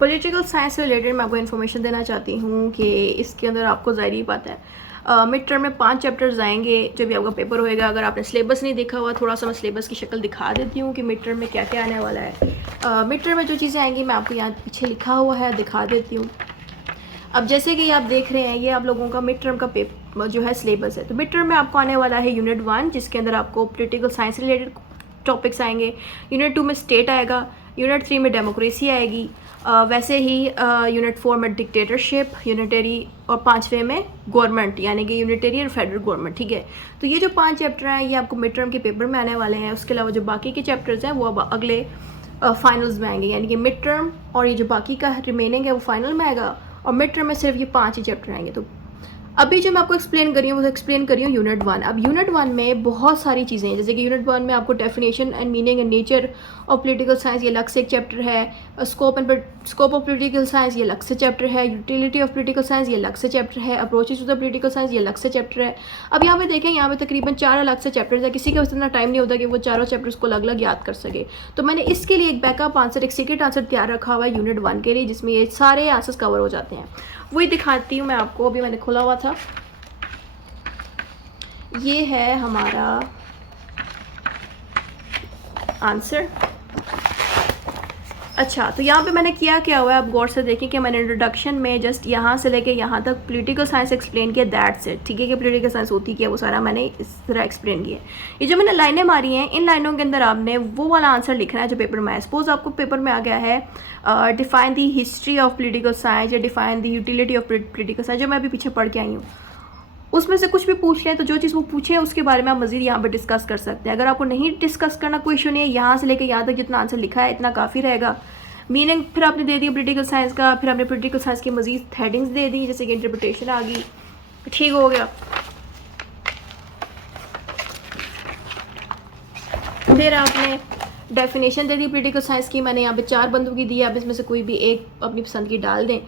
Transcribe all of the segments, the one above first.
Political science से related मैं आपको इन्फॉर्मेशन देना चाहती हूँ कि इसके अंदर आपको ज़ाहिर ही बात है मिड टर्म में 5 चैप्टर्स आएंगे जब भी आपका पेपर होएगा। अगर आपने सिलेबस नहीं देखा हुआ, थोड़ा सा मैं सिलेबस की शक्ल दिखा देती हूँ कि मिड टर्म में क्या क्या आने वाला है। मिड टर्म में जो चीज़ें आएंगी मैं आपको यहाँ पीछे लिखा हुआ है दिखा देती हूँ। अब जैसे कि आप देख रहे हैं, ये आप लोगों का मिड टर्म का पेपर जो है सिलेबस है। तो मिड टर्म में आपको आने वाला है यूनिट 1, जिसके अंदर आपको पॉलिटिकल साइंस रिलेटेड टॉपिक्स आएंगे। यूनिट 2 में स्टेट आएगा, यूनिट 3 में डेमोक्रेसी आएगी, वैसे ही यूनिट 4 में डिक्टेटरशिप, यूनिटरी, और 5वें में गवर्नमेंट यानी कि यूनिटरी और फेडरल गवर्नमेंट। ठीक है, तो ये जो 5 चैप्टर हैं ये आपको मिड टर्म के पेपर में आने वाले हैं। उसके अलावा जो बाकी के चैप्टर्स हैं वो अब अगले फाइनल्स में आएंगे, यानी कि मिड टर्म और ये जो बाकी का रिमेनिंग है वो फाइनल में आएगा, और मिड टर्म में सिर्फ ये 5 ही चैप्टर आएंगे। तो अभी जो मैं आपको एक्सप्लेन कर रही हूँ वो एक्सप्लेन कर रही हूँ यूनिट 1। अब यूनिट 1 में बहुत सारी चीज़ें हैं, जैसे कि यूनिट 1 में आपको definition and meaning and nature of political science ये अलग से एक चैप्टर है। स्कोप ऑफ पॉलिटिकल साइंस ये अलग से चैप्टर है। यूटिलिटी ऑफ पॉलिटिकल साइंस ये अलग से चैप्टर है। Approaches to the political science ये अलग से चैप्टर है। अब यहाँ पे देखें, यहाँ पे तकरीबन 4 अलग से चैप्टर्स है। किसी के पास इतना टाइम नहीं होता कि वो चारों चैप्टर्स को अलग अलग याद कर सके, तो मैंने इसके लिए एक बैकअप आंसर, एक सीक्रेट आंसर तैयार रखा हुआ है यूनिट 1 के लिए, जिसमें ये सारे आंसर्स कवर हो जाते हैं। वही दिखाती हूँ मैं आपको, अभी मैंने खोला हुआ था। ये है हमारा आंसर। अच्छा, तो यहाँ पे मैंने क्या हुआ है, आप गौर से देखें कि मैंने इंट्रोडक्शन में जस्ट यहाँ से लेके यहाँ तक पॉलिटिकल साइंस एक्सप्लेन किया, दैट्स इट। ठीक है, कि पॉलिटिकल साइंस होती क्या, वो सारा मैंने इस तरह एक्सप्लेन किया। ये जो मैंने लाइनें मारी हैं, इन लाइनों के अंदर आपने वो वाला आंसर लिखना है जो पेपर में है। सपोज आपको पेपर में आ गया है define the history of political science या define the utility of political science, जो मैं अभी पीछे पढ़ के आई हूँ, उसमें से कुछ भी पूछ लें तो जो चीज़ वो पूछे उसके बारे में आप मज़ीद यहाँ पर डिस्कस कर सकते हैं। अगर आपको नहीं डिस्कस करना, कोई इशू नहीं है, यहाँ से लेकर यहाँ तक जितना आंसर लिखा है इतना काफ़ी रहेगा। मीनिंग फिर आपने दे दिया पॉलिटिकल साइंस का, फिर आपने पॉलिटिकल साइंस की मज़ीद हेडिंग्स दे दी, जैसे कि इंटरप्रिटेशन आ गई, ठीक हो गया। फिर आपने definition they the political science की, मैंने यहाँ पे 4 बंदों की दी है, आप इसमें से कोई भी एक अपनी पसंद की डाल दें।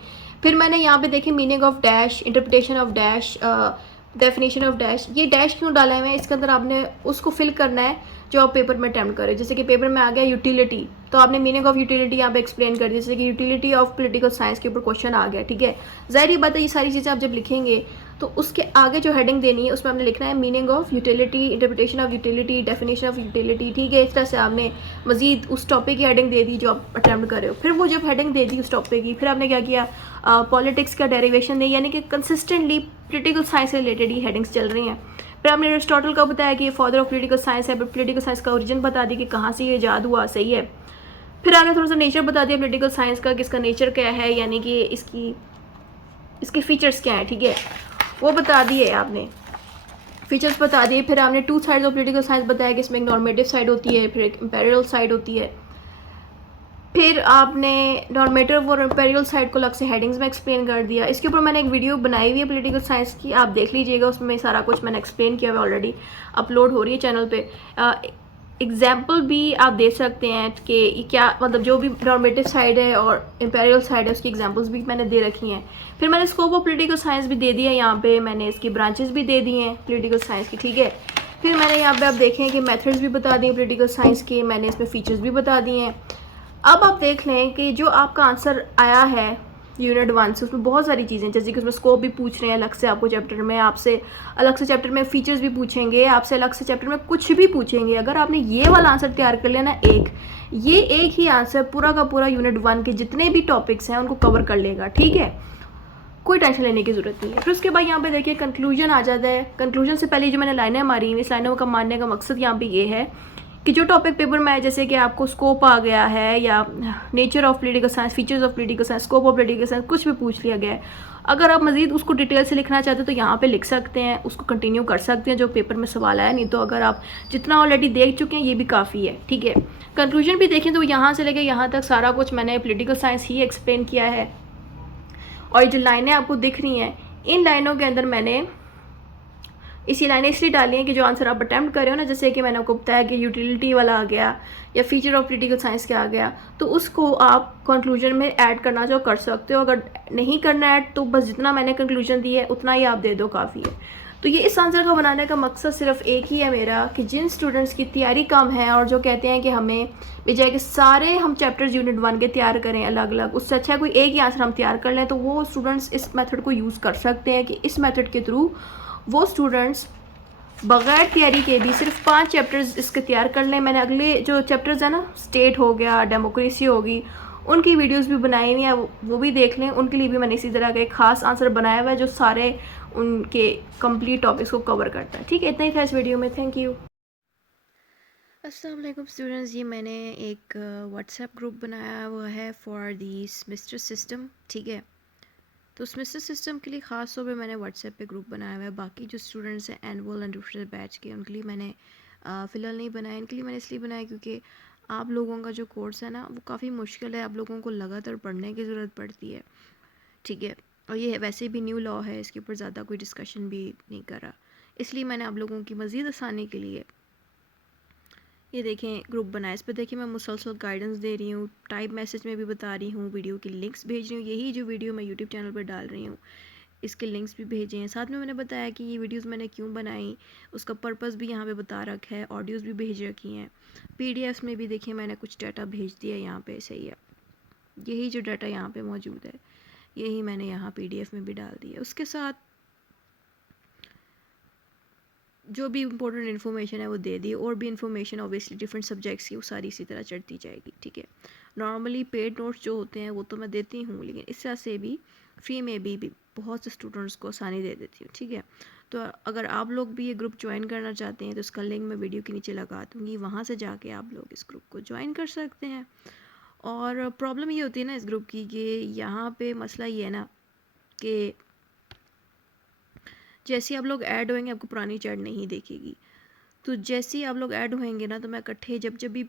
फिर मैंने यहाँ पे देखें meaning of dash, interpretation of dash, definition of dash. ये डैश क्यों डाला है मैं, इसके अंदर आपने उसको फिल करना है जो आप पेपर में अटैम्प्ट करें। जैसे कि पेपर में आ गया यूटिलिटी, तो आपने मीनिंग ऑफ यूटिलिटी यहाँ पे एक्सप्लेन कर दी, जैसे कि यूटिलिटी ऑफ पॉलिटिकल साइंस के ऊपर क्वेश्चन आ गया। ठीक है, ज़ाहिर बात है ये सारी चीज़ें आप जब लिखेंगे तो उसके आगे जो हेडिंग देनी है उसमें आपने लिखना है meaning of utility, interpretation of utility, definition of utility. ठीक है, इस तरह से आपने मजीद उस टॉपिक की हेडिंग दे दी जो आप अटैम्प्ट कर रहे हो। फिर वो जब हेडिंग दे दी उस टॉपिक की, फिर आपने क्या किया, पॉलिटिक्स का डेरिवेशन दी, यानी कि कंसिस्टेंटली पॉलिटिकल साइंस से रिलेटेड ही हेडिंग्स चल रही हैं। फिर आपने एरिस्टोटल का बताया कि ये फादर ऑफ पॉलिटिकल साइंस है, बट पॉलिटिकल साइंस का ओरिजिन बता दी कि कहाँ से ये ईजाद हुआ, सही है। फिर आपने थोड़ा सा नेचर बता दिया पॉलिटिकल साइंस का कि इसका नेचर क्या है, यानी कि इसके फीचर्स क्या हैं। ठीक है, वो बता दिए आपने, फीचर्स बता दिए। फिर आपने 2 साइड्स ऑफ पॉलिटिकल साइंस बताया कि इसमें एक नॉर्मेटिव साइड होती है, फिर एक इम्पेरियल साइड होती है। फिर आपने नॉर्मेटिव और इम्पेरियल साइड को अलग से हेडिंग्स में एक्सप्लेन कर दिया। इसके ऊपर मैंने एक वीडियो बनाई हुई है पॉलिटिकल साइंस की, आप देख लीजिएगा, उसमें सारा कुछ मैंने एक्सप्लेन किया हुआ ऑलरेडी, अपलोड हो रही है चैनल पे। एग्जाम्पल भी आप दे सकते हैं कि क्या मतलब, जो भी नॉर्मेटिव साइड है और इम्पेरियल साइड है उसकी एग्जांपल्स भी मैंने दे रखी हैं। फिर मैंने स्कोप ऑफ पॉलिटिकल साइंस भी दे दिया, यहाँ पे मैंने इसकी ब्रांचेस भी दे दी हैं पॉलिटिकल साइंस की। ठीक है, फिर मैंने यहाँ पे आप देखें कि मेथड्स भी बता दिए पॉलिटिकल साइंस के, मैंने इसमें फीचर्स भी बता दिए हैं। अब आप देख लें कि जो आपका आंसर आया है यूनिट 1 से, उसमें बहुत सारी चीज़ें, जैसे कि उसमें स्कोप भी पूछ रहे हैं अलग से आपको चैप्टर में, आपसे अलग से चैप्टर में फीचर्स भी पूछेंगे, आपसे अलग से चैप्टर में कुछ भी पूछेंगे। अगर आपने ये वाला आंसर तैयार कर लिया ना, ये एक ही आंसर पूरा का पूरा यूनिट 1 के जितने भी टॉपिक्स हैं उनको कवर कर लेगा। ठीक है, कोई टेंशन लेने की ज़रूरत नहीं है। फिर उसके बाद यहाँ पे देखिए कंक्लूजन आ जाता है। कंक्लूजन से पहले जो मैंने लाइनें मारी हुई, इस लाइनों का मानने का मकसद यहाँ पे ये है कि जो टॉपिक पेपर में है, जैसे कि आपको स्कोप आ गया है या nature of political science, features of political science, scope of political science, कुछ भी पूछ लिया गया है, अगर आप मजीद उसको डिटेल से लिखना चाहते हो तो यहाँ पे लिख सकते हैं, उसको कंटिन्यू कर सकते हैं जो पेपर में सवाल आया। नहीं तो अगर आप जितना ऑलरेडी देख चुके हैं ये भी काफ़ी है। ठीक है, कंक्लूजन भी देखें तो यहाँ से लेकर यहाँ तक सारा कुछ मैंने पॉलिटिकल साइंस ही एक्सप्लेन किया है। और ये जो लाइनें आपको दिख रही हैं, इन लाइनों के अंदर मैंने इसी लाइनें इसलिए डाली हैं कि जो आंसर आप अटैम्प्ट कर रहे हो ना, जैसे कि मैंने आपको बताया कि यूटिलिटी वाला आ गया या फीचर ऑफ पॉलिटिकल साइंस का आ गया, तो उसको आप कंक्लूजन में ऐड करना चाहो कर सकते हो। अगर नहीं करना ऐड तो बस जितना मैंने कंक्लूजन दी है उतना ही आप दे दो, काफ़ी है। तो ये इस आंसर का बनाने का मकसद सिर्फ एक ही है मेरा, कि जिन स्टूडेंट्स की तैयारी कम है और जो कहते हैं कि हमें बजाय कि सारे हम चैप्टर्स यूनिट 1 के तैयार करें अलग अलग, उससे अच्छा है कोई एक ही आंसर हम तैयार कर लें, तो वो स्टूडेंट्स इस मेथड को यूज़ कर सकते हैं कि इस मेथड के थ्रू वो स्टूडेंट्स बगैर तैयारी के भी सिर्फ 5 चैप्टर्स इसके तैयार कर लें। मैंने अगले जो चैप्टर्स है ना, स्टेट हो गया, डेमोक्रेसी होगी, उनकी वीडियोस भी बनाई हुई है, वो भी देख लें। उनके लिए भी मैंने इसी तरह का एक ख़ास आंसर बनाया हुआ है जो सारे उनके कंप्लीट टॉपिक्स को कवर करता है। ठीक है, इतना ही था इस वीडियो में। Thank you. अस्सलाम वालेकुम स्टूडेंट्स, ये मैंने एक व्हाट्सएप ग्रुप बनाया हुआ है फॉर दी सेमेस्टर सिस्टम। ठीक है, तो सेमेस्टर सिस्टम के लिए ख़ास तौर पे मैंने व्हाट्सएप पे ग्रुप बनाया हुआ है। बाकी जो स्टूडेंट्स हैं एनुअल एंड रिफ्रेशर बैच के, उनके लिए मैंने फ़िलहाल नहीं बनाया। इनके लिए मैंने इसलिए बनाया क्योंकि आप लोगों का जो कोर्स है ना, वो काफ़ी मुश्किल है, आप लोगों को लगातार पढ़ने की ज़रूरत पड़ती है। ठीक है, और ये वैसे भी न्यू लॉ है, इसके ऊपर ज़्यादा कोई डिस्कशन भी नहीं करा, इसलिए मैंने आप लोगों की मज़ीद आसानी के लिए ये देखें ग्रुप बनाया। इस पर देखिए मैं मुसलसल गाइडेंस दे रही हूँ, टाइप मैसेज में भी बता रही हूँ, वीडियो की लिंक्स भेज रही हूँ। यही जो वीडियो मैं यूट्यूब चैनल पर डाल रही हूँ, इसके लिंक्स भी भेजे हैं। साथ में मैंने बताया कि ये वीडियोस मैंने क्यों बनाई, उसका पर्पस भी यहाँ पे बता रखा है, ऑडियोज़ भी भेज रखी हैं। पीडीएफ्स में भी देखिए मैंने कुछ डाटा भेज दिया यहाँ पे, सही है। यही जो डाटा यहाँ पे मौजूद है, यही मैंने यहाँ पीडीएफ में भी डाल दिया। उसके साथ जो भी इंपॉर्टेंट इन्फॉर्मेशन है वो दे दी, और भी इन्फॉर्मेशन ऑब्वियसली डिफरेंट सब्जेक्ट्स की, वो सारी इसी तरह चढ़ती जाएगी। ठीक है, नॉर्मली पेड नोट्स जो होते हैं वो तो मैं देती हूँ, लेकिन इस तरह से भी फ्री में भी बहुत से स्टूडेंट्स को आसानी दे देती हूँ। ठीक है, तो अगर आप लोग भी ये ग्रुप ज्वाइन करना चाहते हैं तो इसका लिंक मैं वीडियो के नीचे लगा दूँगी, वहाँ से जाके आप लोग इस ग्रुप को ज्वाइन कर सकते हैं। और प्रॉब्लम ये होती है ना इस ग्रुप की, कि यहाँ पे मसला ये है ना कि जैसे आप लोग ऐड होंगे आपको पुरानी चैट नहीं देखेगी। तो जैसे ही आप लोग ऐड होंगे ना, तो मैं इकट्ठे जब भी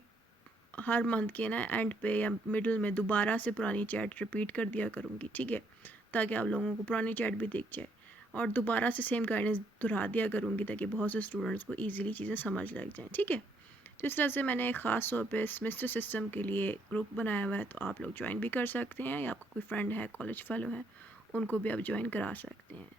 हर मंथ के ना एंड पे या मिडल में दोबारा से पुरानी चैट रिपीट कर दिया करूँगी। ठीक है, ताकि आप लोगों को पुरानी चैट भी दिख जाए, और दोबारा से सेम गाइडेंस दोहरा दिया करूँगी ताकि बहुत से स्टूडेंट्स को ईजिली चीज़ें समझ लग जाएँ। ठीक है, तो इस तरह से मैंने एक ख़ास तौर पे सेमेस्टर सिस्टम के लिए ग्रुप बनाया हुआ है, तो आप लोग ज्वाइन भी कर सकते हैं, या आपका कोई फ्रेंड है, कॉलेज फेलो है, उनको भी आप ज्वाइन करा सकते हैं।